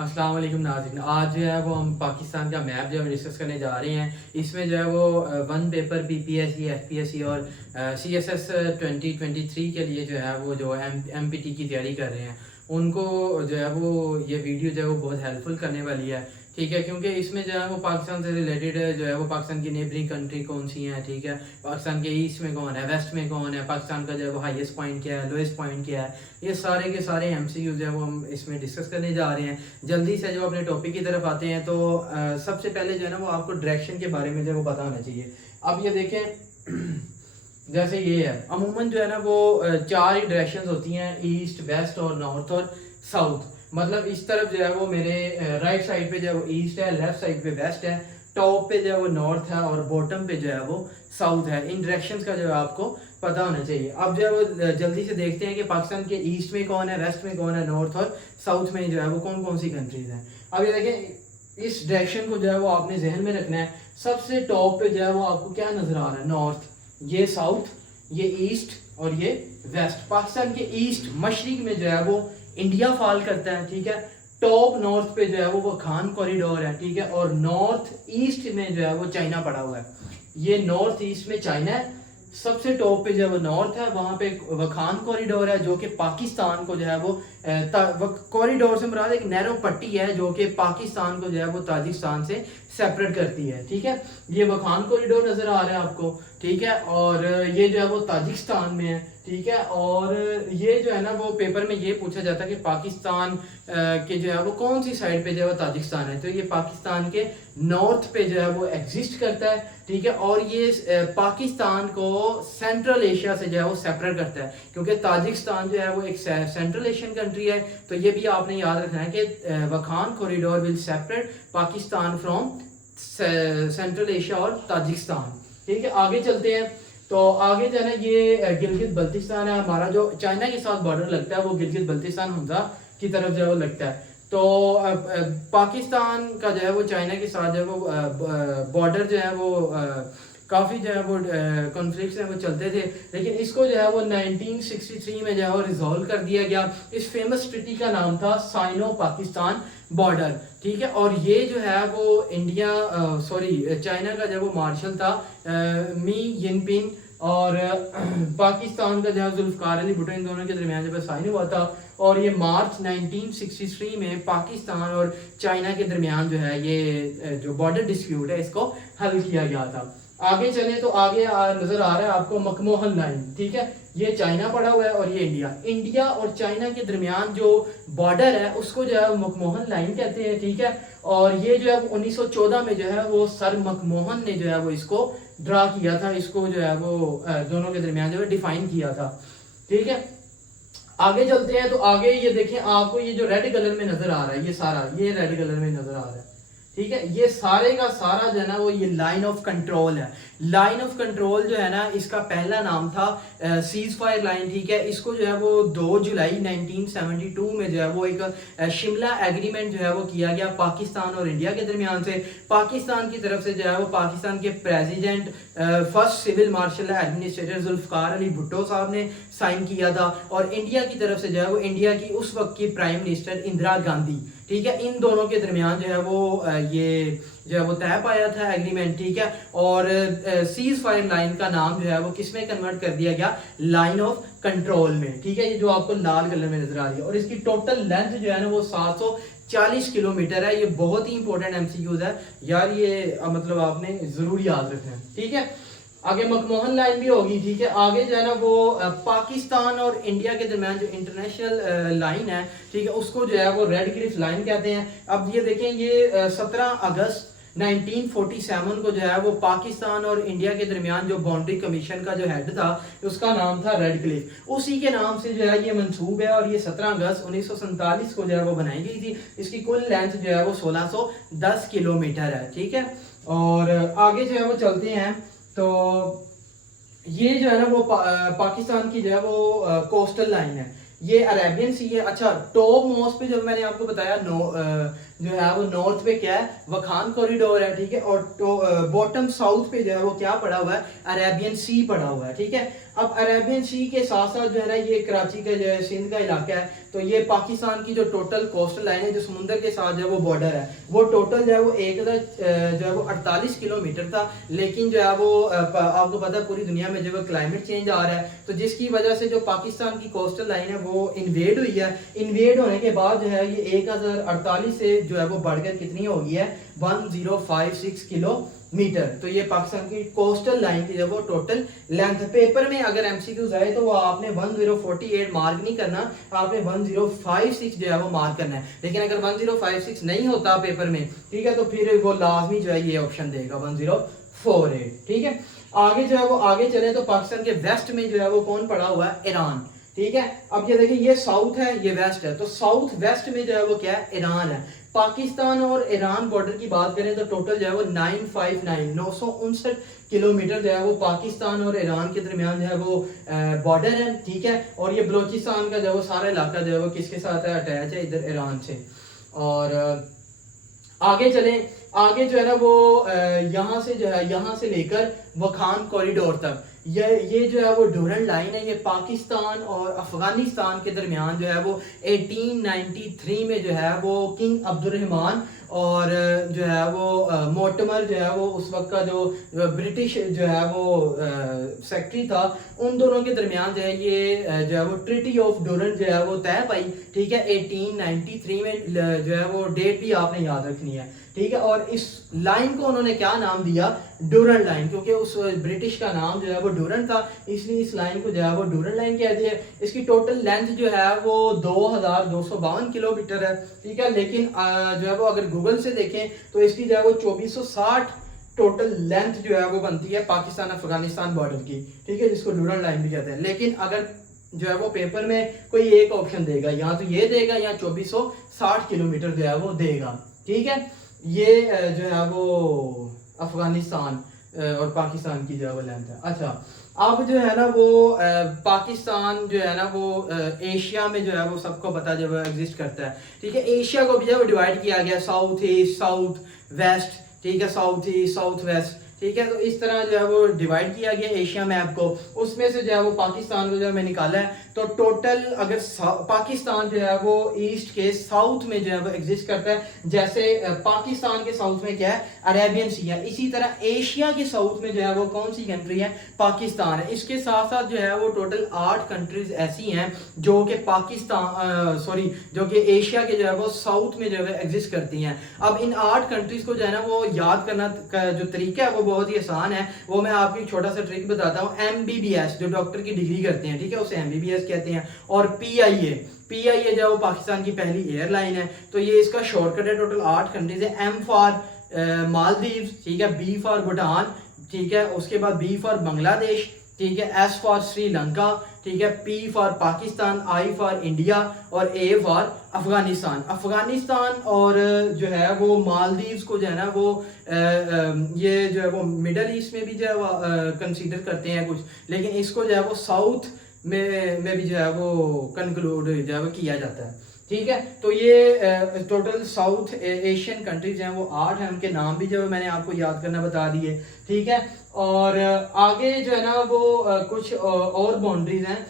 अस्सलाम वालेकुम नाज़रीन। आज जो है वो हम पाकिस्तान का मैप जो है डिस्कस करने जा रहे हैं। इसमें जो है वो वन पेपर पीपीएससी, एफपीएससी और सीएसएस 2023 के लिए जो है वो जो एमपीटी की तैयारी कर रहे हैं उनको जो है वो ये वीडियो जो है वो बहुत हेल्पफुल करने वाली है। ठीक है, क्योंकि इसमें जो है वो पाकिस्तान से रिलेटेड जो है वो पाकिस्तान की नेबरिंग कंट्री कौन सी हैं, ठीक है, पाकिस्तान के ईस्ट में कौन है, वेस्ट में कौन है, पाकिस्तान का जो है वो हाईएस्ट पॉइंट क्या है, लोएस्ट पॉइंट क्या है, ये सारे के सारे एमसीक्यू जो है वो हम इसमें डिस्कस करने जा रहे हैं। जल्दी से जो अपने टॉपिक की तरफ आते हैं तो सबसे पहले जो है ना वो आपको डायरेक्शन के बारे में जो है वो पता होना चाहिए। अब ये देखें जैसे ये है, अमूमन जो है ना वो चार ही डायरेक्शंस होती हैं, ईस्ट, वेस्ट और नॉर्थ और साउथ। मतलब इस तरफ जो है वो मेरे राइट साइड पे जो है वो ईस्ट है, लेफ्ट साइड पे वेस्ट है, टॉप पे जो है वो नॉर्थ है और बॉटम पे जो है वो साउथ है। इन डायरेक्शंस का जो है आपको पता होना चाहिए। अब जो है वो जल्दी से देखते हैं कि पाकिस्तान के ईस्ट में कौन है, वेस्ट में कौन है, नॉर्थ और साउथ में जो है वो कौन कौन सी कंट्रीज हैं। अब ये देखें, इस डायरेक्शन को जो है वो आपने जहन में रखना है। सबसे टॉप पे जो है वो आपको क्या नजर आ रहा है, नॉर्थ, ये साउथ, ये ईस्ट और ये वेस्ट। पाकिस्तान के ईस्ट मशरिक में जो है वो इंडिया फॉल करता है, ठीक है। टॉप नॉर्थ पे जो है वो खान कॉरिडोर है, ठीक है, और नॉर्थ ईस्ट में जो है वो चाइना पड़ा हुआ है। ये नॉर्थ ईस्ट में चाइना है। सबसे टॉप पे जो है वो नॉर्थ है, वहां पे वखान कॉरिडोर है जो कि पाकिस्तान को जो है वो कॉरिडोर से मुराद एक नैरो पट्टी है जो कि पाकिस्तान को जो है वो ताजिकिस्तान से सेपरेट करती है, ठीक है। ये वखान कॉरिडोर नजर आ रहा है आपको, ठीक है, और ये जो है वो ताजिकिस्तान में है, ठीक है। और ये जो है ना वो पेपर में ये पूछा जाता है कि पाकिस्तान के जो है वो कौन सी साइड पे जो है वो ताजिकिस्तान है, तो ये पाकिस्तान के नॉर्थ पे जो है वो एग्जिस्ट करता है, ठीक है। और ये पाकिस्तान को सेंट्रल एशिया से जो है वो सेपरेट करता है, क्योंकि ताजिकिस्तान जो है वो एक सेंट्रल एशियन कंट्री है। तो ये भी आपने याद रखना है कि Wakhan corridor will separate Pakistan from central Asia और ताजिकिस्तान, ठीक है। आगे चलते हैं तो आगे जो है ना ये गिलगित बल्तिस्तान है हमारा, जो चाइना के साथ बॉर्डर लगता है वो गिलगित बल्तिस्तान हमजा की तरफ जो है वो लगता है। तो पाकिस्तान का जो है वो चाइना के साथ जो है वो बॉर्डर जो है वो काफ़ी जो है वो कॉन्फ्लिक्ट्स हैं वो चलते थे, लेकिन इसको जो है वो 1963 में जो है वो रिजॉल्व कर दिया गया। इस फेमस ट्रीटी का नाम था साइनो पाकिस्तान बॉर्डर, ठीक है। और ये जो है वो इंडिया चाइना का जो वो मार्शल था मी जिनपिंग और पाकिस्तान का जो है जुल्फकार अली भुट्टो, इन दोनों के दरमियान जब साइन हुआ था। और ये मार्च 1963 में पाकिस्तान और चाइना के दरमियान जो है ये जो बॉर्डर डिस्प्यूट है इसको हल किया गया था। आगे चले तो आगे नजर आ रहा है आपको मकमोहन लाइन, ठीक है। ये चाइना पड़ा हुआ है और ये इंडिया और चाइना के दरमियान जो बॉर्डर है उसको जो है मकमोहन लाइन कहते हैं, ठीक है। और ये जो है 1914 में जो है वो सर मकमोहन ने जो है वो इसको ड्रा किया था, इसको जो है वो दोनों के दरमियान जो है डिफाइन किया था, ठीक है। आगे चलते हैं तो आगे ये देखें, आपको ये जो रेड कलर में नजर आ रहा है, ये सारा ये रेड कलर में नजर आ रहा है, ठीक है। ये सारे का सारा जो है ना वो ये लाइन ऑफ कंट्रोल है। लाइन ऑफ कंट्रोल जो है ना इसका पहला नाम था सीज फायर लाइन, ठीक है। इसको जो है वो 2 जुलाई 1972 में जो है वो एक शिमला एग्रीमेंट जो है वो किया गया पाकिस्तान और इंडिया के दरमियान से। पाकिस्तान की तरफ से जो है वो पाकिस्तान के president first civil martial administrator Zulfikar Ali Bhutto sahab ने साइन किया था, और इंडिया की तरफ से जो है वो इंडिया की उस वक्त की प्राइम मिनिस्टर इंदिरा गांधी, ठीक है। इन दोनों के दरमियान जो है वो ये जो है वो तय पाया था एग्रीमेंट, ठीक है। और सीज फायर लाइन का नाम जो है वो किसमें कन्वर्ट कर दिया गया, लाइन ऑफ कंट्रोल में, ठीक है। ये जो आपको लाल कलर में नजर आ रही है, और इसकी टोटल लेंथ जो है ना वो 740 किलोमीटर है। ये बहुत ही इंपॉर्टेंट एमसीक्यूज है यार, ये मतलब आपने जरूर याद रखना है, ठीक है। आगे मकमोहन लाइन भी होगी, ठीक है। आगे जो है ना वो पाकिस्तान और इंडिया के दरमियान जो इंटरनेशनल लाइन है, ठीक है, उसको जो है वो रेड क्लिफ लाइन कहते हैं। अब ये देखें, ये 17 अगस्त 1947 को जो है वो पाकिस्तान और इंडिया के दरमियान जो बाउंड्री कमीशन का जो हेड था उसका नाम था रेड क्लिफ, उसी के नाम से जो है ये मंसूब है। और ये 17 अगस्त 1947 को जो है वो बनाई गई थी। इसकी कुल लेंथ जो है वो 1610 किलोमीटर है, ठीक है। और आगे जो है वो चलते हैं तो ये जो है ना वो पाकिस्तान की जो है वो कोस्टल लाइन है, ये अरेबियन सी है। अच्छा, टॉप मोस्ट पे जब मैंने आपको बताया जो है वो नॉर्थ पे क्या है, वखान कॉरिडोर है, ठीक है, और बॉटम साउथ पे जो है वो क्या पड़ा हुआ है, अरेबियन सी पड़ा हुआ है, ठीक है। अब अरेबियन सी के साथ साथ जो है ना ये कराची का जो है सिंध का इलाका है, तो ये पाकिस्तान की जो टोटल कोस्टल लाइन है जो समुंदर के साथ जो है वो बॉर्डर है, वो टोटल जो है वो 48 किलोमीटर था। लेकिन जो है वो आपको पता है पूरी दुनिया में जो है क्लाइमेट चेंज आ रहा है, तो जिसकी वजह से जो पाकिस्तान की कोस्टल लाइन है वो इन्वेड हुई है। इन्वेड होने के बाद जो है ये 1048 से जो है वो बढ़कर कितनी हो गई है, 1056 किलोमीटर। तो ये पाकिस्तान की कोस्टल लाइन की जो वो टोटल लेंथ। पेपर में अगर एमसीक्यूज आए तो वो आपने 1048 मार्क नहीं करना, आपने 1056 जो है वो मार्क करना है। लेकिन अगर 1056 नहीं होता पेपर में, ठीक है, तो फिर वो लाजमी जो है ये ऑप्शन देगा 1048, ठीक है। आगे जो है वो आगे चले तो पाकिस्तान के वेस्ट में जो है वो कौन पड़ा हुआ है, ईरान, ठीक है। अब ये देखिए ये साउथ है ये वेस्ट है, तो साउथ वेस्ट में जो है वो क्या है, ईरान है। पाकिस्तान और ईरान बॉर्डर की बात करें तो टोटल जो है वो 959 किलोमीटर जो है वो पाकिस्तान और ईरान के दरमियान जो है वो बॉर्डर है, ठीक है। और ये बलोचिस्तान का जो है वो सारा इलाका जो है वो किसके साथ है, अटैच है इधर ईरान से। और आगे चले, आगे जो है ना वो यहाँ से जो है यहाँ से लेकर वखान कॉरिडोर तक ये जो है वो डोरन लाइन है, ये पाकिस्तान और अफगानिस्तान के दरमियान जो है वो 1893 में जो है वो किंग अब्दुर्रहमान और जो है वो मोर्टिमर जो है वो उस वक्त का जो ब्रिटिश जो है वो सेक्रेटरी था, उन दोनों के दरमियान जो है ये जो है वो ट्रिटी ऑफ डोरन जो है वो तय पाई, ठीक है, 1893 में जो है वो डेट भी आपने याद रखनी है, ठीक है। और इस लाइन को उन्होंने क्या नाम दिया, डोरन लाइन, क्योंकि उस ब्रिटिश का नाम जो है वो डोरन था, इसलिए इस लाइन को जो है वो डोरन लाइन कह दिया। इसकी टोटल लेंथ जो है वो 2252 किलोमीटर है, ठीक है। लेकिन जो है वो अगर गूगल से देखें तो इसकी जो है वो 2460 टोटल लेंथ जो है वो बनती है पाकिस्तान अफगानिस्तान बॉर्डर की, ठीक है, जिसको डोरन लाइन भी कहते हैं। लेकिन अगर जो है वो पेपर में कोई एक ऑप्शन देगा, या तो ये देगा या 2460 किलोमीटर जो है वो देगा, ठीक है। ये जो है वो अफगानिस्तान और पाकिस्तान की जो है वो लेंथ है। अच्छा, अब जो है ना वो पाकिस्तान जो है ना वो एशिया में जो है वो सबको पता जब एग्जिस्ट करता है, ठीक है। एशिया को भी जो है वो डिवाइड किया गया, साउथ ईस्ट साउथ वेस्ट, ठीक है, साउथ ईस्ट साउथ वेस्ट, ठीक है। तो इस तरह जो है वो डिवाइड किया गया एशिया मैप को। उसमें से जो है वो पाकिस्तान को जो है मैं निकाला है, तो टोटल अगर पाकिस्तान जो है वो ईस्ट के साउथ में जो है वो एग्जिस्ट करता है, जैसे पाकिस्तान के साउथ में क्या है, अरेबियन सी है, इसी तरह एशिया के साउथ में जो है वो कौन सी कंट्री है, पाकिस्तान है। इसके साथ साथ जो है वो टोटल 8 कंट्रीज ऐसी हैं जो कि जो कि एशिया के जो है वो साउथ में जो है एग्जिस्ट करती हैं। अब इन 8 कंट्रीज को जो है ना वो याद करना का जो तरीका है वो बहुत ही आसान है। वो मैं आपको एक छोटा सा ट्रिक बताता हूँ। MBBS जो डॉक्टर की डिग्री करते हैं, ठीक है, उसे MBBS कहते हैं। और PIA जो है वो पाकिस्तान की पहली एयरलाइन है, तो ये इसका शॉर्टकट है। टोटल 8 कंट्रीज है। M फॉर मालदीव्स, ठीक है, B फॉर भूटान, ठीक है, उसके बाद B फॉर बांग्लादेश, ठीक है, S फॉर श्रीलंका, ठीक है, P for Pakistan, I for India और A फॉर अफगानिस्तान। अफगानिस्तान और जो है वो मालदीव्स को जो है ना वो ये जो है वो मिडल ईस्ट में भी जो है वो कंसीडर करते हैं कुछ, लेकिन इसको जो है वो साउथ में भी जो है वो कंक्लूड जो है वो किया जाता है, ठीक है। तो ये टोटल साउथ एशियन कंट्रीज हैं वो 8 हैं, उनके नाम भी जो है मैंने आपको याद करना बता दिए, ठीक है। और आगे जो है ना वो कुछ और बाउंड्रीज हैं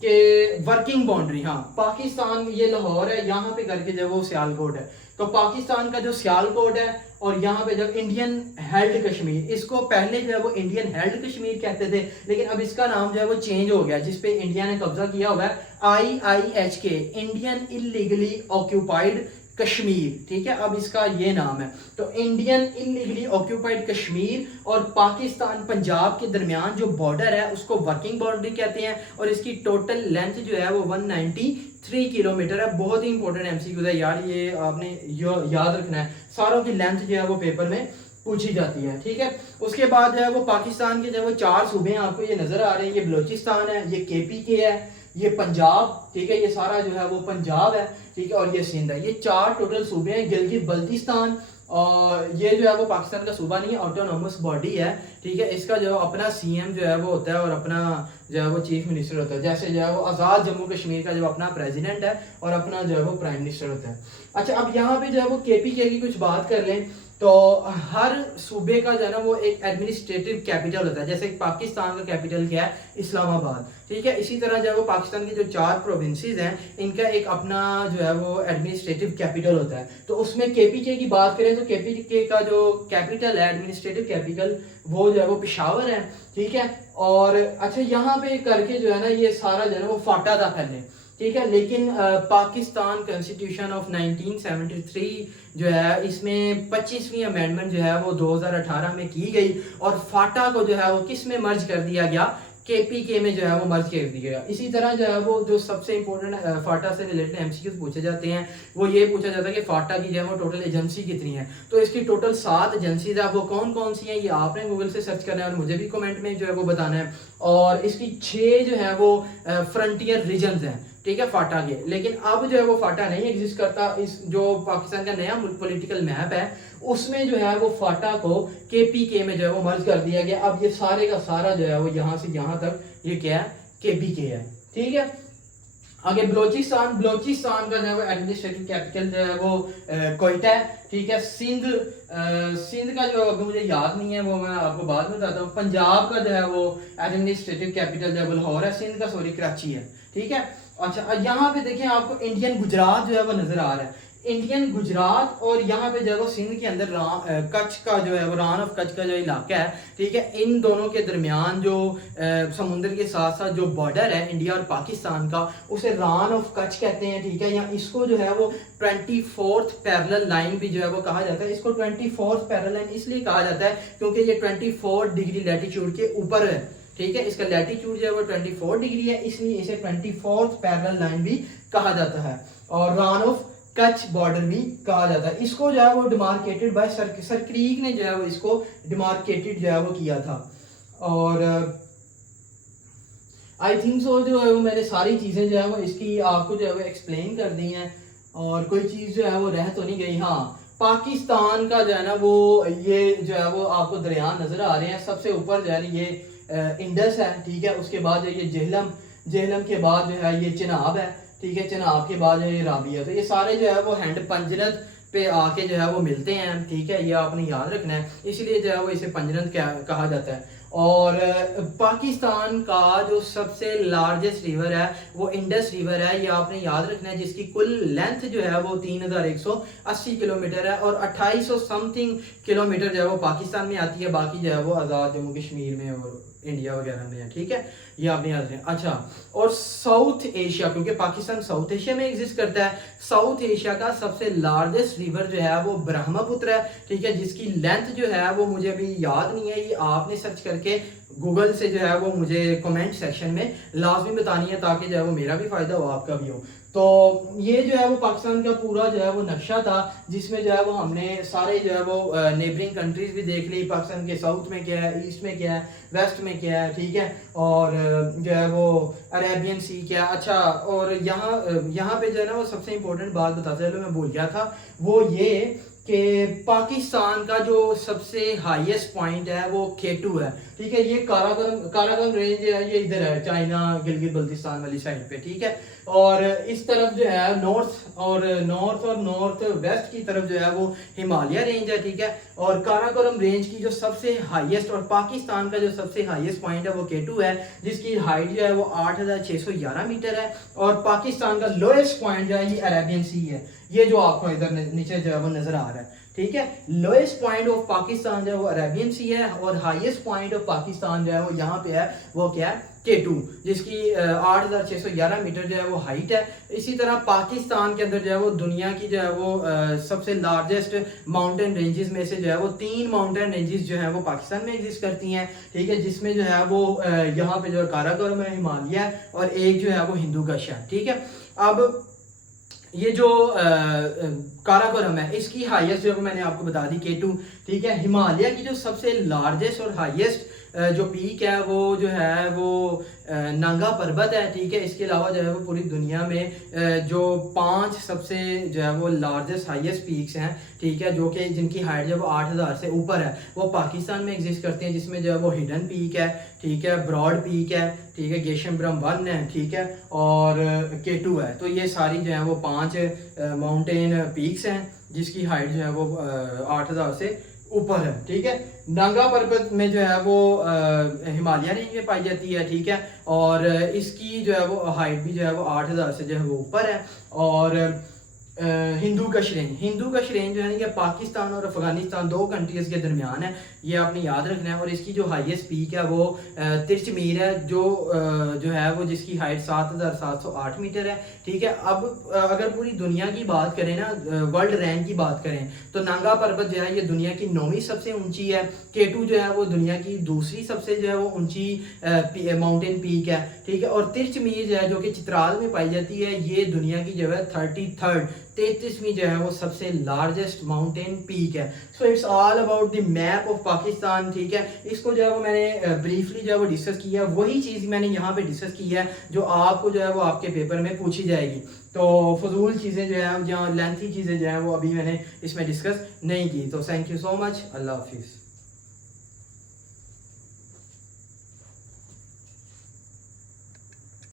कि वर्किंग बाउंड्री, हाँ, पाकिस्तान ये लाहौर है, यहाँ पे करके जो है वो सियालकोट है, तो पाकिस्तान का जो सियालकोट है और यहाँ पे जब इंडियन हेल्ड कश्मीर, इसको पहले जो है वो इंडियन हेल्ड कश्मीर कहते थे, लेकिन अब इसका नाम जो है वो चेंज हो गया, जिसपे इंडिया ने कब्जा किया हुआ है, IIHK, Indian illegally occupied Kashmir, ठीक है, अब इसका ये नाम है। तो इंडियन इलीगली ऑक्यूपाइड कश्मीर और पाकिस्तान पंजाब के दरमियान जो बॉर्डर है उसको वर्किंग बाउंड्री कहते हैं, और इसकी टोटल लेंथ जो है वो 193 किलोमीटर है। बहुत ही इंपॉर्टेंट MCQ है यार, ये आपने याद रखना है। सारों की लेंथ जो है वो पेपर में पूछी जाती है, ठीक है। उसके बाद जो है वो पाकिस्तान के जो है वो 4 सूबे हैं, आपको ये नजर आ रहे हैं। ये बलोचिस्तान है, ये KPK है, ये पंजाब, ठीक है, ये सारा जो है वो पंजाब है, ठीक है, और ये सिंध है। ये 4 टोटल सूबे हैं। गिलगित बल्तिस्तान, और ये जो है वो पाकिस्तान का सूबा नहीं है, ऑटोनोमस बॉडी है, ठीक है। इसका जो अपना सीएम जो है वो होता है और अपना जो है वो चीफ मिनिस्टर होता है। जैसे जो है वो आज़ाद जम्मू कश्मीर का जो अपना प्रेसिडेंट है और अपना जो है वो प्राइम मिनिस्टर होता है। अच्छा, अब यहाँ पे जो है वो केपीके की कुछ बात कर लें तो हर सूबे का जो है ना वो एक एडमिनिस्ट्रेटिव कैपिटल होता है। जैसे पाकिस्तान का कैपिटल क्या है, इस्लामाबाद, ठीक है। इसी तरह जो है वो पाकिस्तान की जो 4 प्रोविंसेस हैं इनका एक अपना जो है वो एडमिनिस्ट्रेटिव कैपिटल होता है। तो उसमें केपीके की बात करें तो केपीके का जो कैपिटल है, एडमिनिस्ट्रेटिव कैपिटल, वो जो है वो पेशावर है, ठीक है। और अच्छा, यहाँ पे करके जो है ना ये सारा जो है ना वो फाटा था पहले, ठीक है। लेकिन पाकिस्तान कॉन्स्टिट्यूशन ऑफ 1973 जो है इसमें 25वीं अमेंडमेंट जो है वो 2018 में की गई और फाटा को जो है वो किस में मर्ज कर दिया गया, केपीके में जो है वो मर्ज कर दिया गया। इसी तरह जो है वो जो सबसे इंपॉर्टेंट फाटा से रिलेटेड एमसीक्यूज पूछे जाते हैं वो ये पूछा जाता है कि फाटा की जो है वो टोटल एजेंसी कितनी है। तो इसकी टोटल 7 एजेंसीज है। वो कौन कौन सी हैं ये आपने गूगल से सर्च करना है और मुझे भी कमेंट में जो है वो बताना है। और इसकी 6 जो है वो फ्रंटियर रीजन हैं, ठीक है, फाटा के। लेकिन अब जो है वो फाटा नहीं एग्जिस्ट करता। इस जो पाकिस्तान का नया पॉलिटिकल मैप है उसमें जो है वो फाटा को केपीके में जो है वो मर्ज कर दिया गया। अब ये सारे का सारा जो है वो यहाँ से यहाँ तक ये क्या है, केपीके है, ठीक है। आगे बलोचिस्तान का जो है वो एडमिनिस्ट्रेटिव कैपिटल जो है वो कोयटा है, ठीक है। सिंध का जो अभी मुझे याद नहीं है वो मैं आपको बाद में बताता हूँ। पंजाब का जो है वो एडमिनिस्ट्रेटिव कैपिटल जो है लाहौर है। सिंध का कराची है, ठीक है। अच्छा, यहाँ पे देखें आपको इंडियन गुजरात जो है वो नजर आ रहा है। इंडियन गुजरात और यहाँ पे जो है वो सिंध के अंदर कच्छ का जो है वो रान ऑफ कच्छ का जो इलाका है, ठीक है। इन दोनों के दरमियान जो समुद्र के साथ साथ जो बॉर्डर है इंडिया और पाकिस्तान का, उसे रान ऑफ कच्छ कहते हैं, ठीक है। या इसको जो है वो 24th पैरेलल लाइन भी जो है वो कहा जाता है। इसको 24th पैरेलल लाइन इसलिए कहा जाता है क्योंकि ये 24 डिग्री लैटिट्यूड के ऊपर है, ठीक है। इसका लैटिट्यूड जो है वो 24 डिग्री है, इसलिए इसे 24th पैरेलल लाइन भी कहा जाता है और रान ऑफ कच्छ बॉर्डर भी कहा जाता है। इसको जो है वो डिमार्केटेड बाय सर क्रीक ने जो है वो इसको डिमार्केटेड जो है वो किया था। और आई थिंक सो जो है वो मैंने सारी चीज़ें जो है वो इसकी आपको जो है वो एक्सप्लेन कर दी हैं और कोई चीज़ जो है वो रह तो नहीं गई। हाँ, पाकिस्तान का जो है ना वो ये जो है वो आपको दरिया नज़र आ रहे हैं। सबसे ऊपर जो है ना ये इंडस है, ठीक है। उसके बाद जो ये जेहलम के बाद जो है ये चिनाब है, ठीक है। चिनाब के बाद जो ये रावी है। तो ये सारे जो है वो हैंड पंजरत पे आके जो है वो मिलते हैं, ठीक है। ये आपने याद रखना है, इसलिए जो है वो इसे पंजरत कहा जाता है। और पाकिस्तान का जो सबसे लार्जेस्ट रिवर है वो इंडस रिवर है, ये आपने याद रखना है, जिसकी कुल लेंथ जो है वो 3180 किलोमीटर है और 2800 समथिंग किलोमीटर जो है वो पाकिस्तान में आती है। बाकी जो है वो आज़ाद जम्मू कश्मीर में और इंडिया वगैरह में है, ठीक है। ये आपने याद रखें। अच्छा, और साउथ एशिया, क्योंकि पाकिस्तान साउथ एशिया में एग्जिस्ट करता है, साउथ एशिया का सबसे लार्जेस्ट रिवर जो है वो ब्रह्मपुत्र है, ठीक है। जिसकी लेंथ जो है वो मुझे अभी याद नहीं है, ये आपने सर्च करके गूगल से जो है वो मुझे कमेंट सेक्शन में लाजमी बतानी है ताकि जो है वो मेरा भी फायदा हो आपका भी हो। तो ये जो है वो पाकिस्तान का पूरा जो है वो नक्शा था जिसमें जो है वो हमने सारे जो है वो नेबरिंग कंट्रीज भी देख ली। पाकिस्तान के साउथ में क्या है, ईस्ट में क्या है, वेस्ट में क्या है, ठीक है। और जो है वो अरेबियन सी क्या है। अच्छा, और यहाँ पे जो है ना वो सबसे इंपॉर्टेंट बात बताते चलो मैं भूल गया था, वो ये कि पाकिस्तान का जो सबसे हाईएस्ट पॉइंट है वो K2 है, ठीक है। ये काराकोरम रेंज है, ये इधर है चाइना गिलगित बल्तिस्तान वाली साइड पे, ठीक है। और इस तरफ जो है नॉर्थ और नॉर्थ वेस्ट की तरफ जो है वो हिमालय रेंज है, ठीक है। और काराकोरम रेंज की जो सबसे हाईएस्ट और पाकिस्तान का जो सबसे हाईएस्ट पॉइंट है वो K2 है, जिसकी हाइट जो है वो 8611 मीटर है। और पाकिस्तान का लोएस्ट पॉइंट जो है ये अरेबियन सी है, ये जो आपको इधर नीचे जो है वो नजर आ रहा है, ठीक है। लोएस्ट पॉइंट ऑफ पाकिस्तान जो है वो अरेबियन सी है और हाईएस्ट पॉइंट ऑफ पाकिस्तान जो है वो यहाँ पे है, वो क्या है, K2, जिसकी 8611 मीटर जो है वो हाइट है। इसी तरह पाकिस्तान के अंदर जो है वो दुनिया की जो है वो सबसे लार्जेस्ट माउंटेन रेंजेस में से जो है वो 3 माउंटेन रेंजेस जो है वो पाकिस्तान में एग्जिस्ट करती हैं, ठीक है। जिसमें जो है वो यहाँ पे जो है काराकोरम है, हिमालय और एक जो है वो हिंदू कुश है, ठीक है। अब ये जो काराकोरम है इसकी हाईएस्ट जो मैंने आपको बता दी K2, ठीक है। हिमालय की जो सबसे लार्जेस्ट और हाईएस्ट जो पीक है वो जो है वो नांगा पर्वत है, ठीक है। इसके अलावा जो है वो पूरी दुनिया में जो 5 सबसे जो है वो लार्जेस्ट हाईएस्ट पीक्स हैं, ठीक है, जो कि जिनकी हाइट जो है वो 8000 से ऊपर है, वो पाकिस्तान में एग्जिस्ट करते हैं, जिसमें जो है वो हिडन पीक है, ठीक है, ब्रॉड पीक है, ठीक है, गेशनब्रम 1 है, ठीक है, और K2 है। तो ये सारी जो है वो 5 माउंटेन पीक्स हैं जिसकी हाइट जो है वो 8000 से ऊपर है, ठीक है। नांगा पर्वत में जो है वो हिमालय रेंज में पाई जाती है, ठीक है, और इसकी जो है वो हाइट भी जो है वो 8000 से जो है वो ऊपर है। और हिंदू कश रेंज जो है ना, ये पाकिस्तान और अफगानिस्तान 2 कंट्रीज के दरमियान है, ये आपने याद रखना है। और इसकी जो हाईएस्ट पीक है वो तिरचमीर है, जो है वो जिसकी हाइट 7708 मीटर है, ठीक है। अब अगर पूरी दुनिया की बात करें ना, वर्ल्ड रैंक की बात करें, तो नांगा पर्वत जो है ये दुनिया की 9वीं सबसे ऊंची है। K2 जो है वो दुनिया की दूसरी सबसे जो है वो ऊंची माउंटेन पीक है, ठीक है। और तिरचमीर जो है जो कि चित्राल में पाई जाती है, ये दुनिया की जो है 33वीं जो है वो सबसे लार्जेस्ट माउंटेन पीक है। So it's all about the map of Pakistan, ठीक है। इसको जो है वो मैंने ब्रीफली जो है वो डिस्कस किया, वही चीज़ मैंने यहाँ पे डिस्कस की है जो आपको जो है वो आपके पेपर में पूछी जाएगी। तो फजूल चीज़ें जो है या लेंथी चीज़ें जो है वो अभी मैंने इसमें डिस्कस नहीं की। तो थैंक यू सो मच, अल्लाह हाफिज़।